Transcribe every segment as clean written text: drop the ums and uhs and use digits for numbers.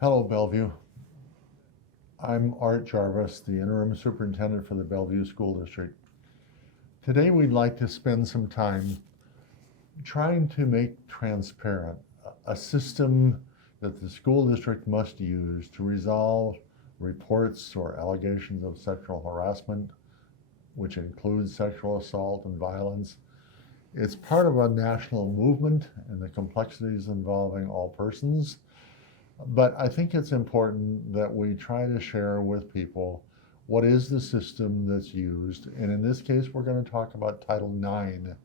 Hello, Bellevue. I'm Art Jarvis, the Interim Superintendent for the Bellevue School District. Today we'd like to spend some time trying to make transparent a system that the school district must use to resolve reports or allegations of sexual harassment, which includes sexual assault and violence. It's part of a national movement and the complexities involving all persons. But I think it's important that we try to share with people what is the system that's used. And in this case, we're going to talk about Title IX.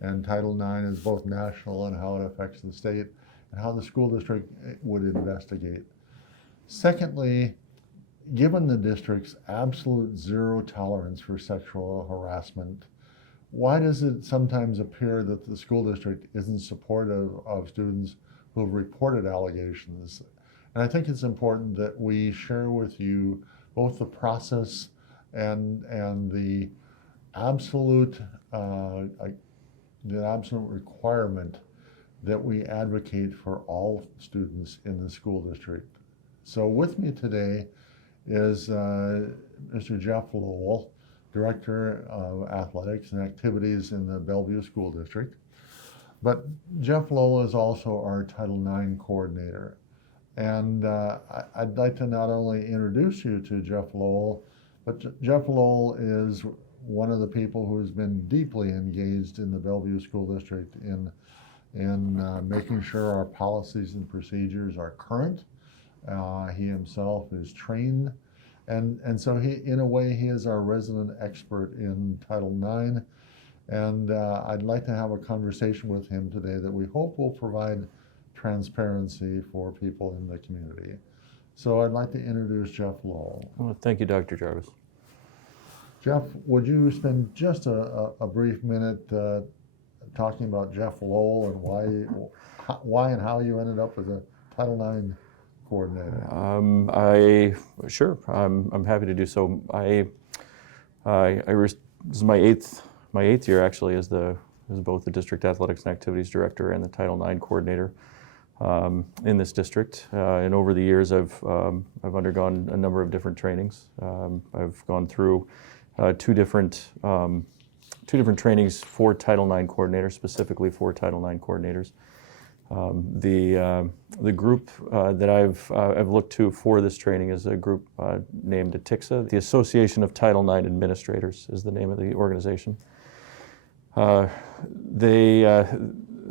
And Title IX is both national and how it affects the state and how the school district would investigate. Secondly, given the district's absolute zero tolerance for sexual harassment, why does it sometimes appear that the school district isn't supportive of students who have reported allegations? And I think it's important that we share with you both the process and the absolute requirement that we advocate for all students in the school district. So with me today is Mr. Jeff Lowell, Director of Athletics and Activities in the Bellevue School District. But Jeff Lowell is also our Title IX coordinator. And I'd like to not only introduce you to Jeff Lowell, but Jeff Lowell is one of the people who's been deeply engaged in the Bellevue School District in making sure our policies and procedures are current. He himself is trained. And so he, in a way, he is our resident expert in Title IX. And I'd like to have a conversation with him today that we hope will provide transparency for people in the community. So I'd like to introduce Jeff Lowell. Well, thank you, Dr. Jarvis. Jeff, would you spend just a brief minute talking about Jeff Lowell and why and how you ended up as a Title IX coordinator? Sure. I'm happy to do so. This is my eighth year actually as both the district athletics and activities director and the Title IX coordinator in this district. And over the years, I've undergone a number of different trainings. I've gone through two different trainings for Title IX coordinators, specifically for Title IX coordinators. The group that I've looked to for this training is a group named ATICSA. The Association of Title IX Administrators is the name of the organization.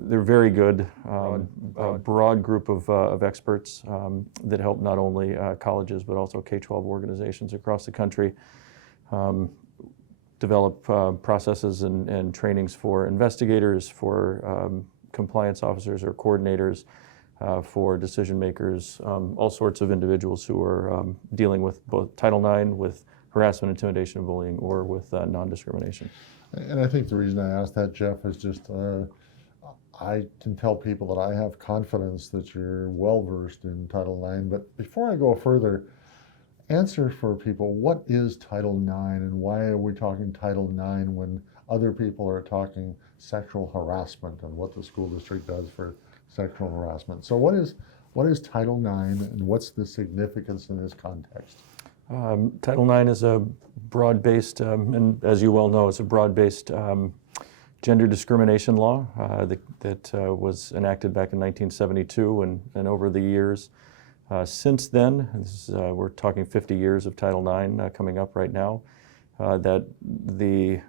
They're very good, a broad group of experts that help not only colleges but also K-12 organizations across the country develop processes and trainings for investigators, for compliance officers or coordinators, for decision makers, all sorts of individuals who are dealing with both Title IX, with harassment, intimidation, and bullying, or with non-discrimination. And I think the reason I asked that, Jeff, is just I can tell people that I have confidence that you're well-versed in Title IX. But before I go further, answer for people, what is Title IX and why are we talking Title IX when other people are talking sexual harassment and what the school district does for sexual harassment? So what is Title IX and what's the significance in this context? Title IX is a broad-based, and as you well know, it's a broad-based gender discrimination law that was enacted back in 1972, and over the years since then, we're talking 50 years of Title IX coming up right now, that the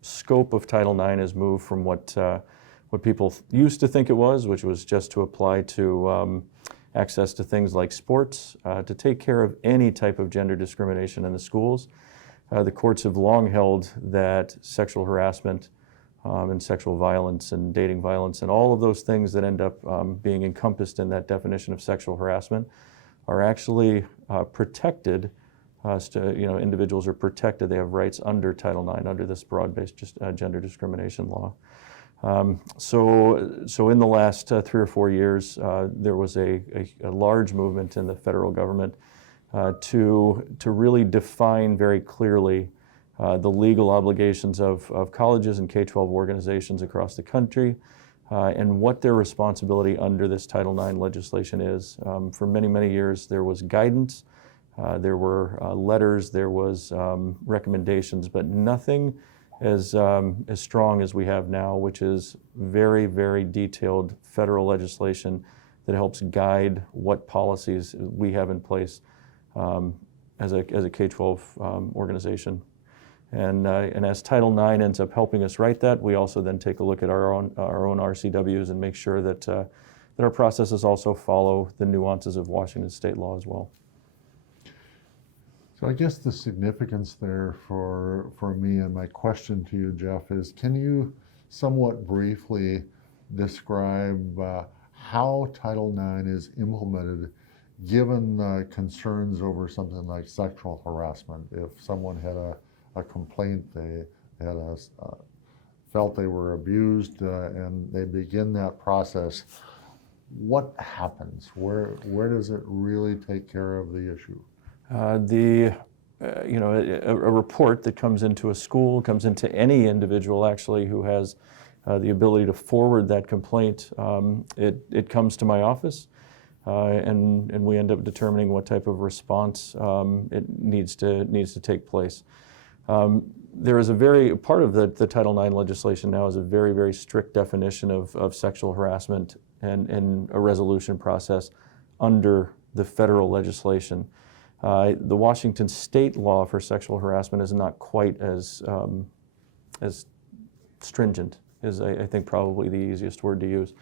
scope of Title IX has moved from what people used to think it was, which was just to apply to access to things like sports, to take care of any type of gender discrimination in the schools. The courts have long held that sexual harassment and sexual violence and dating violence and all of those things that end up being encompassed in that definition of sexual harassment are actually protected. Individuals are protected. They have rights under Title IX, under this broad-based gender discrimination law. So in the last 3 or 4 years, there was a large movement in the federal government to really define very clearly the legal obligations of colleges and K-12 organizations across the country, and what their responsibility under this Title IX legislation is. For many, many years, there was guidance, there were letters, there was recommendations, but nothing as strong as we have now, which is very, very detailed federal legislation that helps guide what policies we have in place as a K-12 organization. And as Title IX ends up helping us write that, we also then take a look at our own RCWs and make sure that our processes also follow the nuances of Washington state law as well. So I guess the significance there for me, and my question to you, Jeff, is can you somewhat briefly describe how Title IX is implemented given concerns over something like sexual harassment? If someone had a complaint, they had felt they were abused, and they begin that process, what happens? Where does it really take care of the issue? A report that comes into a school, comes into any individual actually who has the ability to forward that complaint, it comes to my office, and we end up determining what type of response it needs to take place. There is part of the Title IX legislation now is a very, very strict definition of sexual harassment and a resolution process under the federal legislation. The Washington state law for sexual harassment is not quite as stringent, is I think probably the easiest word to use.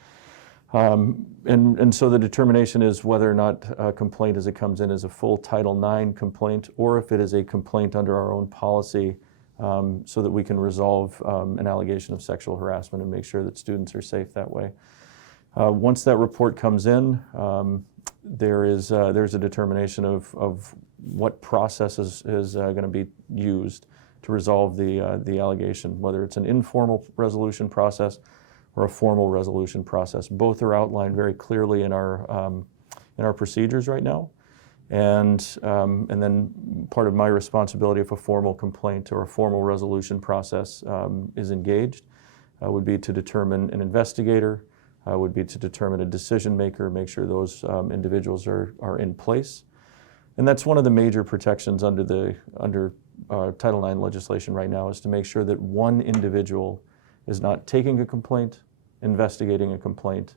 And so the determination is whether or not a complaint as it comes in is a full Title IX complaint, or if it is a complaint under our own policy, so that we can resolve an allegation of sexual harassment and make sure that students are safe that way. Once that report comes in, there's a determination of what process is going to be used to resolve the allegation, whether it's an informal resolution process or a formal resolution process. Both are outlined very clearly in our procedures right now, and then part of my responsibility if a formal complaint or a formal resolution process is engaged would be to determine an investigator. Would be to determine a decision maker, make sure those individuals are in place. And that's one of the major protections under Title IX legislation right now, is to make sure that one individual is not taking a complaint, investigating a complaint,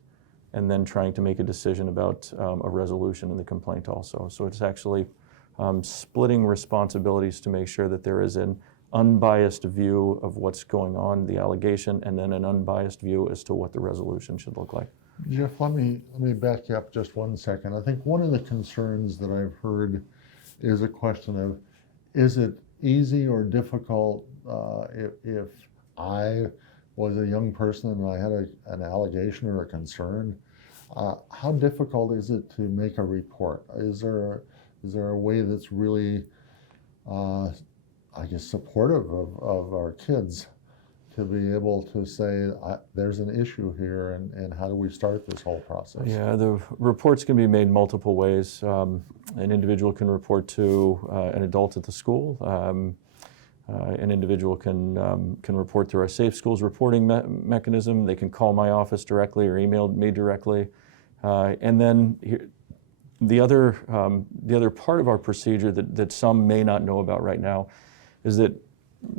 and then trying to make a decision about a resolution in the complaint also. So it's actually splitting responsibilities to make sure that there is an unbiased view of what's going on, the allegation, and then an unbiased view as to what the resolution should look like. Jeff, let me back you up just 1 second. I think one of the concerns that I've heard is a question of, is it easy or difficult if I was a young person and I had an allegation or a concern? How difficult is it to make a report? Is there a way that's really I guess supportive of our kids to be able to say, there's an issue here, and how do we start this whole process? Yeah, the reports can be made multiple ways. An individual can report to an adult at the school. An individual can report through our Safe Schools reporting mechanism. They can call my office directly or email me directly. And then the other part of our procedure that some may not know about right now is that,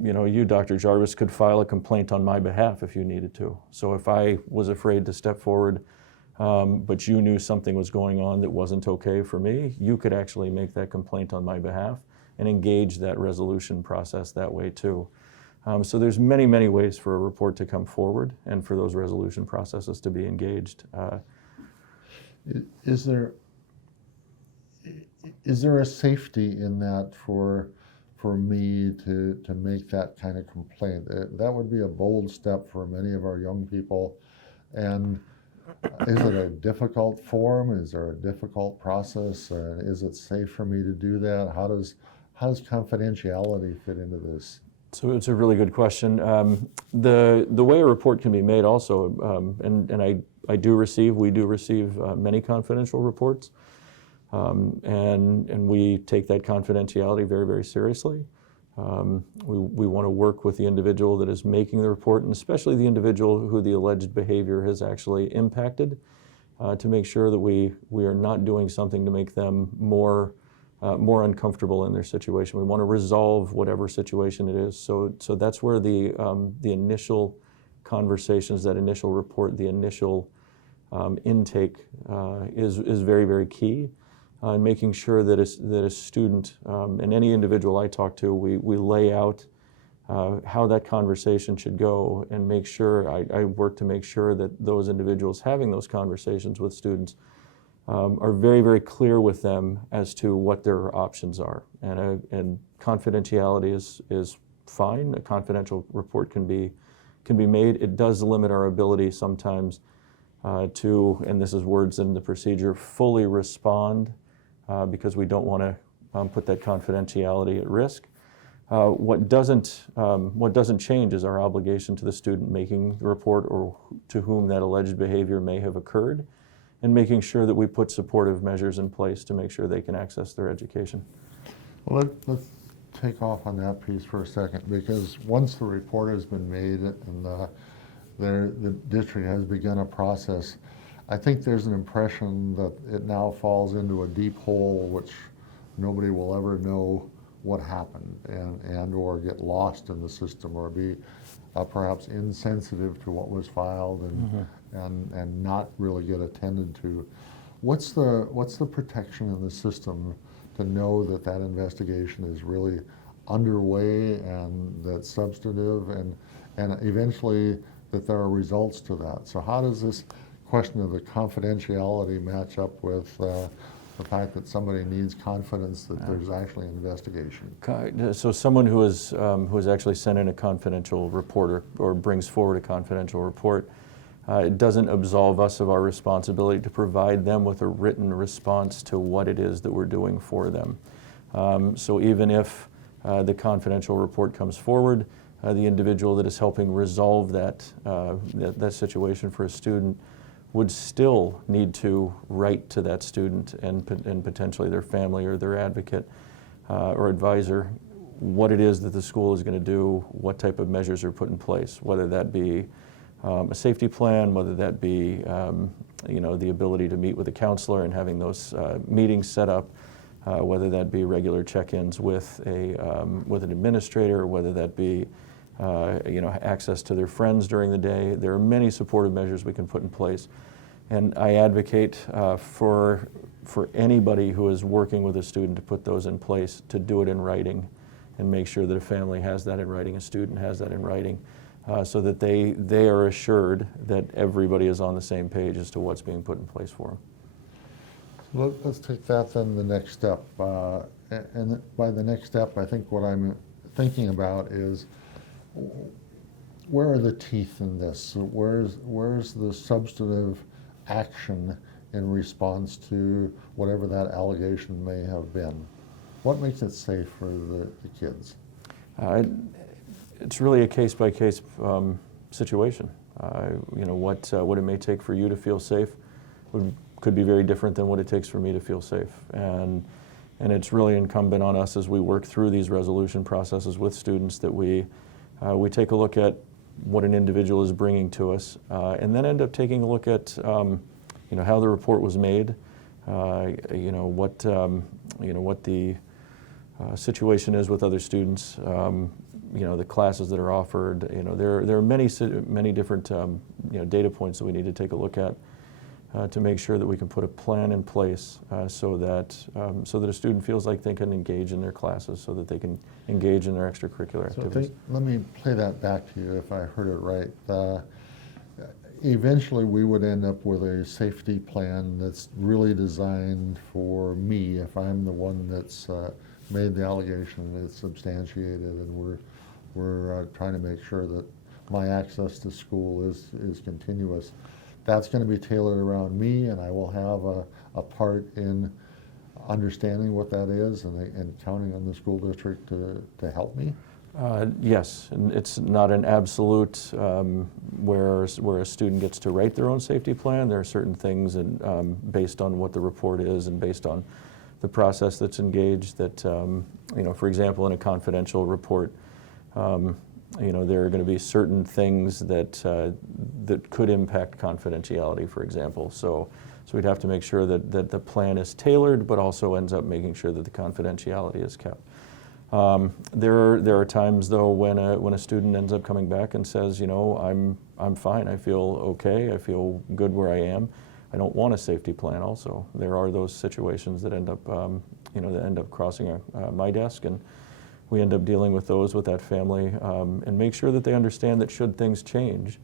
you, Dr. Jarvis, could file a complaint on my behalf if you needed to. So if I was afraid to step forward, but you knew something was going on that wasn't okay for me, you could actually make that complaint on my behalf and engage that resolution process that way too. So there's many, many ways for a report to come forward and for those resolution processes to be engaged. Is there a safety in that for me to make that kind of complaint? That would be a bold step for many of our young people. And is it a difficult form? Is there a difficult process? Is it safe for me to do that? How does confidentiality fit into this? So it's a really good question. The way a report can be made also, and we do receive many confidential reports, and we take that confidentiality very, very seriously. We want to work with the individual that is making the report, and especially the individual who the alleged behavior has actually impacted, to make sure that we are not doing something to make them more uncomfortable in their situation. We want to resolve whatever situation it is. So that's where the initial conversations, that initial report, the initial intake is very, very key. And making sure that a student and any individual I talk to, we lay out how that conversation should go, and make sure I work to make sure that those individuals having those conversations with students are very, very clear with them as to what their options are. And confidentiality is fine. A confidential report can be made. It does limit our ability sometimes to, and this is words in the procedure, fully respond, because we don't want to put that confidentiality at risk. What doesn't change is our obligation to the student making the report, or to whom that alleged behavior may have occurred, and making sure that we put supportive measures in place to make sure they can access their education. Well, let's take off on that piece for a second, because once the report has been made and the district has begun a process, I think there's an impression that it now falls into a deep hole which nobody will ever know what happened, and or get lost in the system, or be perhaps insensitive to what was filed, and not really get attended to. What's the protection in the system to know that that investigation is really underway, and that's substantive, and eventually that there are results to that? So how does this question of the confidentiality match up with the fact that somebody needs confidence that there's actually an investigation? So someone who has actually sent in a confidential report, or brings forward a confidential report, it doesn't absolve us of our responsibility to provide them with a written response to what it is that we're doing for them. So even if the confidential report comes forward, the individual that is helping resolve that situation for a student would still need to write to that student and potentially their family or their advocate or advisor what it is that the school is going to do, what type of measures are put in place, whether that be a safety plan, whether that be the ability to meet with a counselor and having those meetings set up, whether that be regular check-ins with an administrator, whether that be access to their friends during the day. There are many supportive measures we can put in place, and I advocate for anybody who is working with a student to put those in place, to do it in writing, and make sure that a family has that in writing, a student has that in writing, so that they are assured that everybody is on the same page as to what's being put in place for them. Let's take that then the next step. And by the next step, I think what I'm thinking about is, where are the teeth in this? Where's the substantive action in response to whatever that allegation may have been? What makes it safe for the kids? It's really a case-by-case situation. What it may take for you to feel safe could be very different than what it takes for me to feel safe. And it's really incumbent on us, as we work through these resolution processes with students, that we take a look at what an individual is bringing to us, and then end up taking a look at how the report was made, what the situation is with other students, the classes that are offered. There are many different data points that we need to take a look at to make sure that we can put a plan in place so that a student feels like they can engage in their classes, so that they can engage in their extracurricular activities. Let me play that back to you if I heard it right. Eventually we would end up with a safety plan that's really designed for me, if I'm the one that's made the allegation, and it's substantiated, and we're trying to make sure that my access to school is continuous. That's going to be tailored around me, and I will have a part in understanding what that is, and counting on the school district to help me. Yes, and it's not an absolute where a student gets to write their own safety plan. There are certain things, and based on what the report is and based on the process that's engaged, that for example, in a confidential report, there are going to be certain things that that could impact confidentiality, for example. So we'd have to make sure that the plan is tailored, but also ends up making sure that the confidentiality is kept. There are times though when a student ends up coming back and says, I'm fine, I feel okay, I feel good where I am, I don't want a safety plan. Also, there are those situations that end up crossing my desk, and we end up dealing with those with that family, and make sure that they understand that should things change,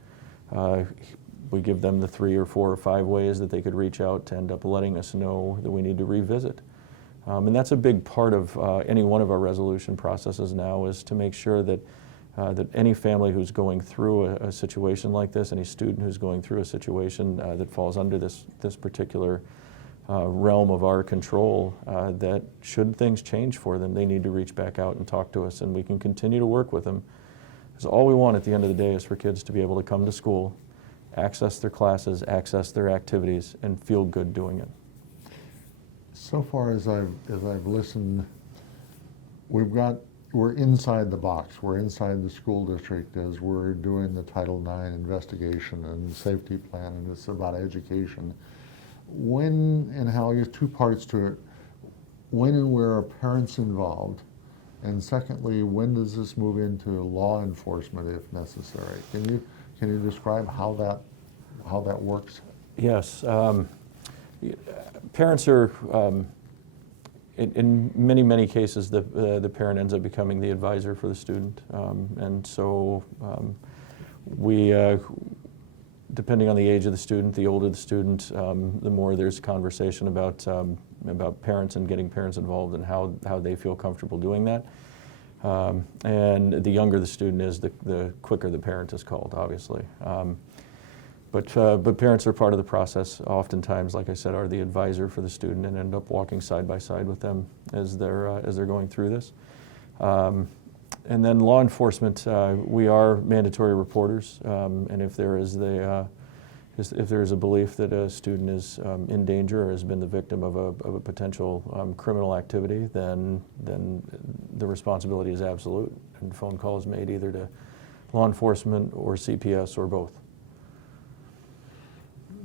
we give them the 3 or 4 or 5 ways that they could reach out to end up letting us know that we need to revisit. And that's a big part of any one of our resolution processes now, is to make sure that that any family who's going through a situation like this, any student who's going through a situation that falls under this particular realm of our control, that should things change for them, they need to reach back out and talk to us, and we can continue to work with them. Because all we want at the end of the day is for kids to be able to come to school, access their classes, access their activities, and feel good doing it. So far as I've listened, we're inside the box. We're inside the school district as we're doing the Title IX investigation and safety plan, and it's about education. When and how, there's 2 parts to it. When and where are parents involved? And secondly, when does this move into law enforcement if necessary? Can you describe how that works? Yes. Parents are, in many cases, the parent ends up becoming the advisor for the student. And so we, depending on the age of the student, the older the student, the more there's conversation about parents and getting parents involved and how they feel comfortable doing that. And the younger the student is, the quicker the parent is called, obviously. But parents are part of the process. Oftentimes, like I said, are the advisor for the student and end up walking side by side with them as they're going through this. And then law enforcement, we are mandatory reporters, and if there is a belief that a student is in danger or has been the victim of a potential criminal activity, then the responsibility is absolute, and phone call is made either to law enforcement or CPS or both.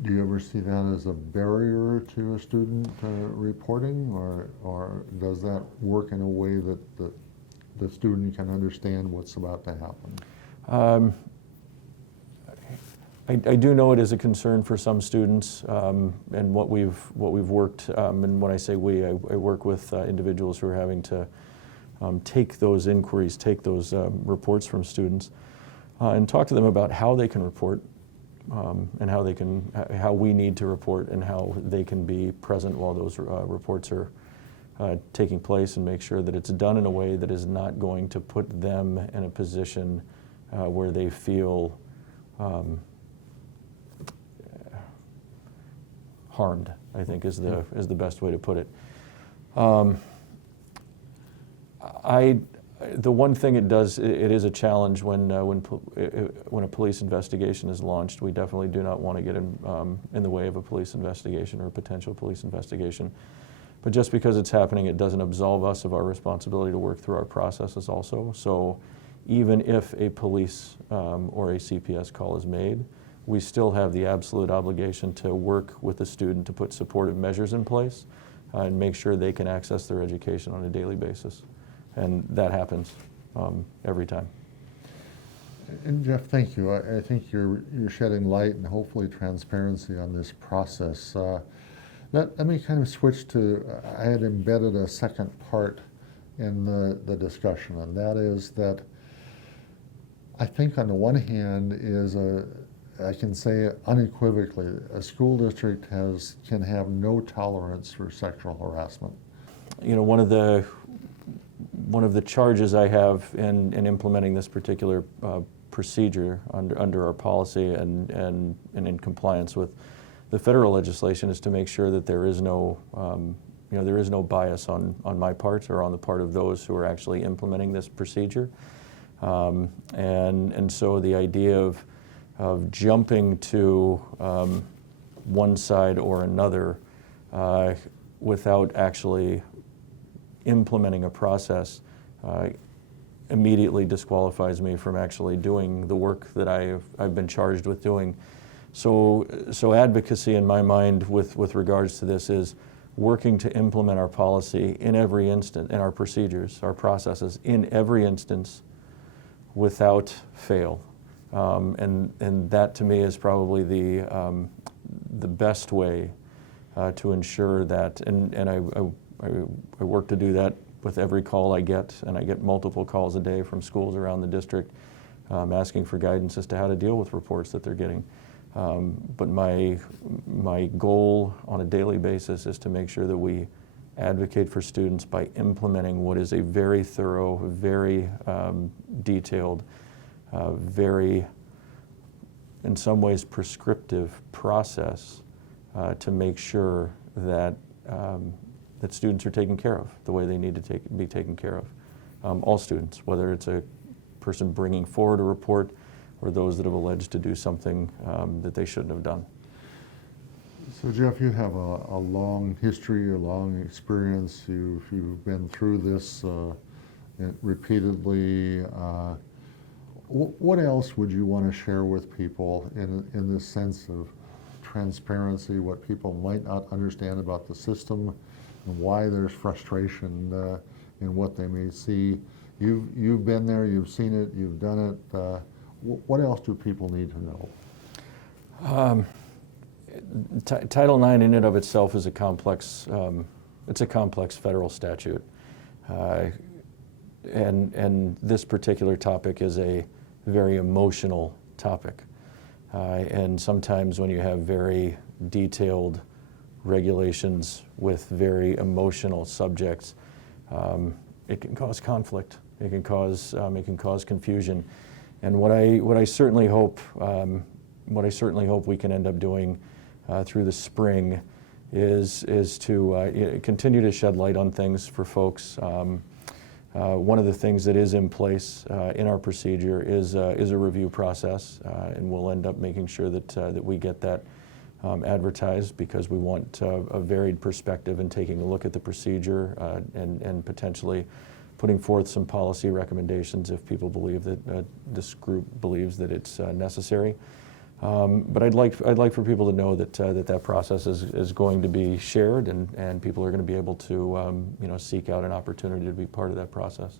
Do you ever see that as a barrier to a student reporting, or does that work in a way that the student can understand what's about to happen? I do know it is a concern for some students, and what we've worked, and when I say we, I work with individuals who are having to take those inquiries, take those reports from students, and talk to them about how they can report, and how we need to report, and how they can be present while those reports are taking place, and make sure that it's done in a way that is not going to put them in a position where they feel harmed, I think is the best way to put it. The one thing it does, it is a challenge when a police investigation is launched. We definitely do not want to get in the way of a police investigation or a potential police investigation. But just because it's happening, it doesn't absolve us of our responsibility to work through our processes also. So even if a police or a CPS call is made, we still have the absolute obligation to work with the student to put supportive measures in place and make sure they can access their education on a daily basis. And that happens every time. And Jeff, thank you. I think you're shedding light and hopefully transparency on this process. Let me kind of switch to, I had embedded a second part in the discussion, and that is that I think on the one hand is I can say unequivocally, a school district can have no tolerance for sexual harassment. You know, one of the charges I have in implementing this particular procedure under our policy and in compliance with the federal legislation is to make sure that there is no bias on my part or on the part of those who are actually implementing this procedure. And so the idea of jumping to one side or another without actually implementing a process immediately disqualifies me from actually doing the work that I've been charged with doing. So advocacy in my mind with regards to this is working to implement our policy in every instance, in our procedures, our processes, in every instance without fail. And that to me is probably the best way to ensure that, and I work to do that with every call I get, and I get multiple calls a day from schools around the district asking for guidance as to how to deal with reports that they're getting. But my goal on a daily basis is to make sure that we advocate for students by implementing what is a very thorough, very detailed, very, in some ways, prescriptive process to make sure that that students are taken care of the way they need to be taken care of. All students, whether it's a person bringing forward a report or those that have alleged to do something that they shouldn't have done. So Jeff, you have a long history, a long experience. You've been through this repeatedly. What else would you want to share with people in the sense of transparency, what people might not understand about the system, and why there's frustration in what they may see? You've been there, you've seen it, you've done it. What else do people need to know? Title IX in and of itself is a complex, it's a complex federal statute. And this particular topic is a very emotional topic. And sometimes when you have very detailed regulations with very emotional subjects, it can cause conflict. It can cause confusion. And what I certainly hope we can end up doing through the spring is to continue to shed light on things for folks. One of the things that is in place in our procedure is a review process, and we'll end up making sure that we get that advertised, because we want a varied perspective in taking a look at the procedure and potentially putting forth some policy recommendations if people believe that this group believes that it's necessary. But I'd like for people to know that that process is going to be shared, and people are going to be able to seek out an opportunity to be part of that process.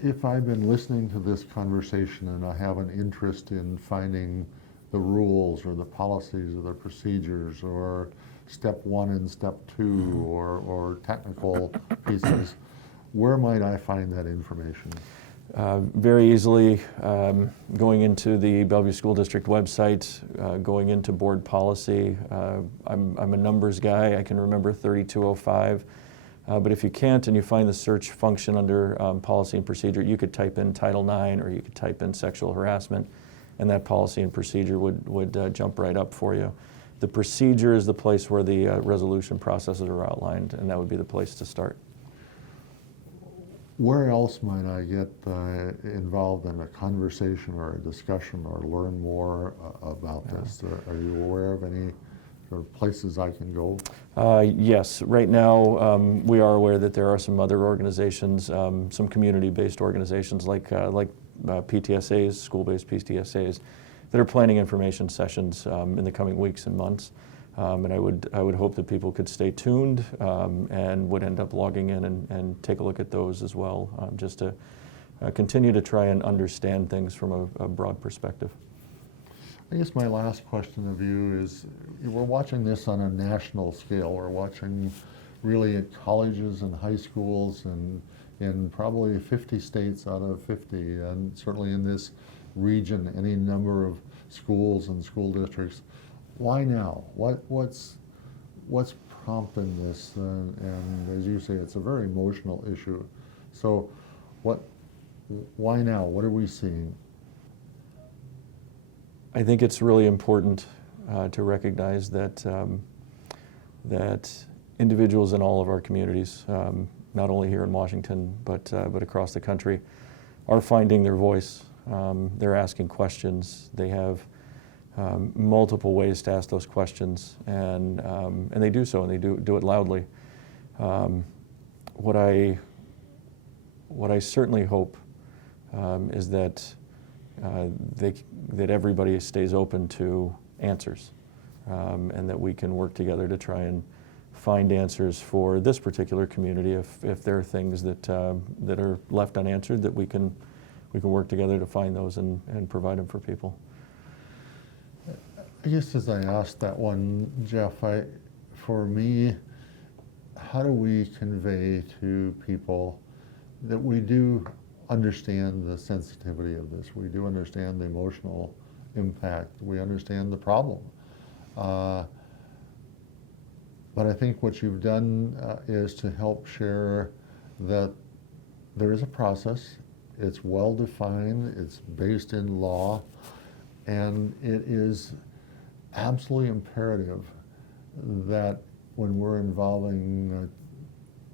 If I've been listening to this conversation and I have an interest in finding the rules or the policies or the procedures or step 1 and step 2 or technical pieces, where might I find that information? Very easily, going into the Bellevue School District website, going into board policy. I'm a numbers guy. I can remember 3205. But if you can't and you find the search function under policy and procedure, you could type in Title IX or you could type in sexual harassment, and that policy and procedure would jump right up for you. The procedure is the place where the resolution processes are outlined, and that would be the place to start. Where else might I get involved in a conversation or a discussion or learn more about this? Are you aware of any sort of places I can go? Yes. Right now, we are aware that there are some other organizations, some community-based organizations like PTSAs, school-based PTSAs, that are planning information sessions in the coming weeks and months. And I would hope that people could stay tuned and would end up logging in and take a look at those as well, just to continue to try and understand things from a broad perspective. I guess my last question of you is, we're watching this on a national scale. We're watching really at colleges and high schools and in probably 50 states out of 50, and certainly in this region, any number of schools and school districts. Why now? What's prompting this? And as you say, it's a very emotional issue. So, why now? What are we seeing? I think it's really important to recognize that that individuals in all of our communities, not only here in Washington but across the country, are finding their voice. They're asking questions. They have multiple ways to ask those questions, and they do so, and they do it loudly. What I certainly hope is that that everybody stays open to answers, and that we can work together to try and find answers for this particular community. If there are things that are left unanswered, that we can work together to find those and provide them for people. I guess as I asked that one, Jeff, for me, how do we convey to people that we do understand the sensitivity of this? We do understand the emotional impact. We understand the problem. But I think what you've done is to help share that there is a process. It's well defined. It's based in law. And it is absolutely imperative that when we're involving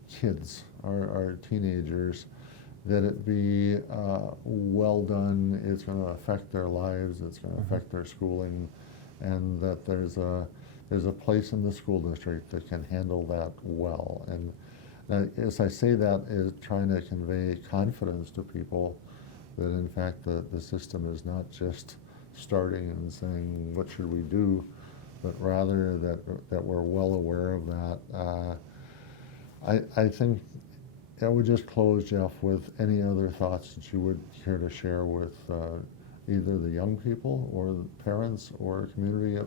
kids, our teenagers, that it be well done. It's going to affect their lives. It's going to affect their schooling, and that there's a place in the school district that can handle that well. And as I say that, is trying to convey confidence to people that in fact the system is not just starting and saying what should we do, but rather that we're well aware of that. I think I would just close, Jeff, with any other thoughts that you would care to share with either the young people or the parents or community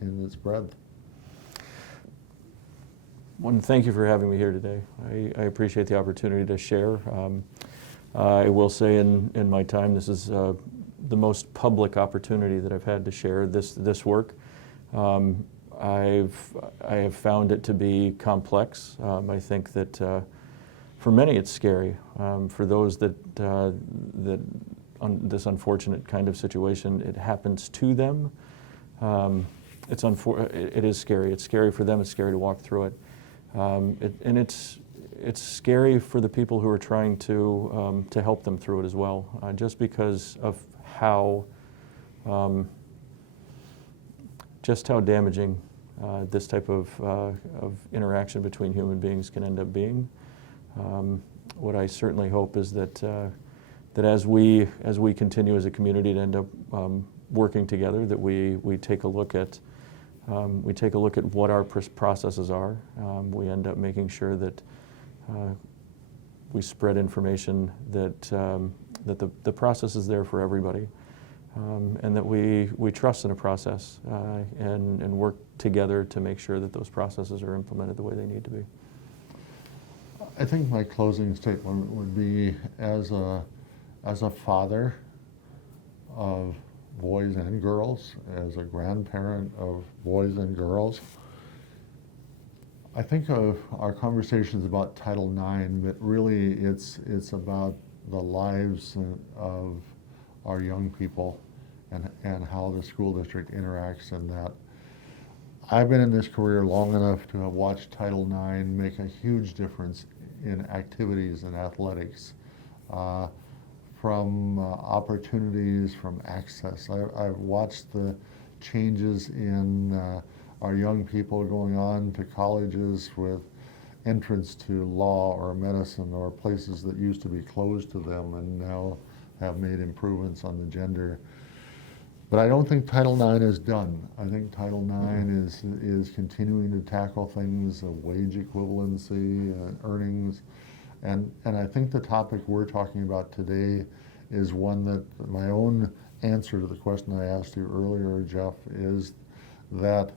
in its breadth. One, thank you for having me here today. I appreciate the opportunity to share. I will say in my time, this is the most public opportunity that I've had to share this work. I have found it to be complex. I think that for many it's scary. For those that this unfortunate kind of situation, it happens to them. It is scary. It's scary for them. It's scary to walk through it. And it's scary for the people who are trying to help them through it as well, just because of how damaging this type of interaction between human beings can end up being. What I certainly hope is that as we continue as a community to end up working together, that we take a look at what our processes are. We end up making sure that we spread information that the process is there for everybody, and that we trust in a process and work together to make sure that those processes are implemented the way they need to be. I think my closing statement would be, as a father of boys and girls, as a grandparent of boys and girls, I think of our conversations about Title IX, but really it's about the lives of our young people and how the school district interacts in that. I've been in this career long enough to have watched Title IX make a huge difference in activities and athletics, from opportunities, from access. I've watched the changes in our young people going on to colleges with entrance to law or medicine or places that used to be closed to them and now have made improvements on the gender. But I don't think Title IX is done. I think Title IX is continuing to tackle things of wage equivalency, earnings, and I think the topic we're talking about today is one that my own answer to the question I asked you earlier, Jeff, is that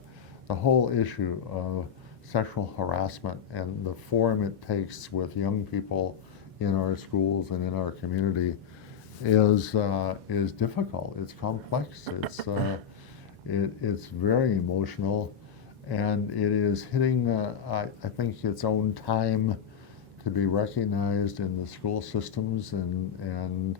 the whole issue of sexual harassment and the form it takes with young people in our schools and in our community is difficult. It's complex. It's very emotional, and it is hitting I think its own time to be recognized in the school systems and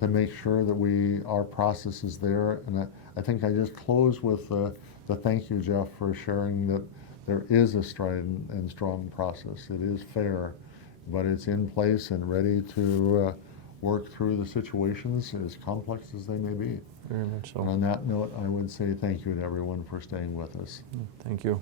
to make sure that our process is there. And I think I just close with the thank you, Jeff, for sharing that there is a strident and strong process. It is fair, but it's in place and ready to work through the situations, as complex as they may be. Very much And so. on that note, I would say thank you to everyone for staying with us. Thank you.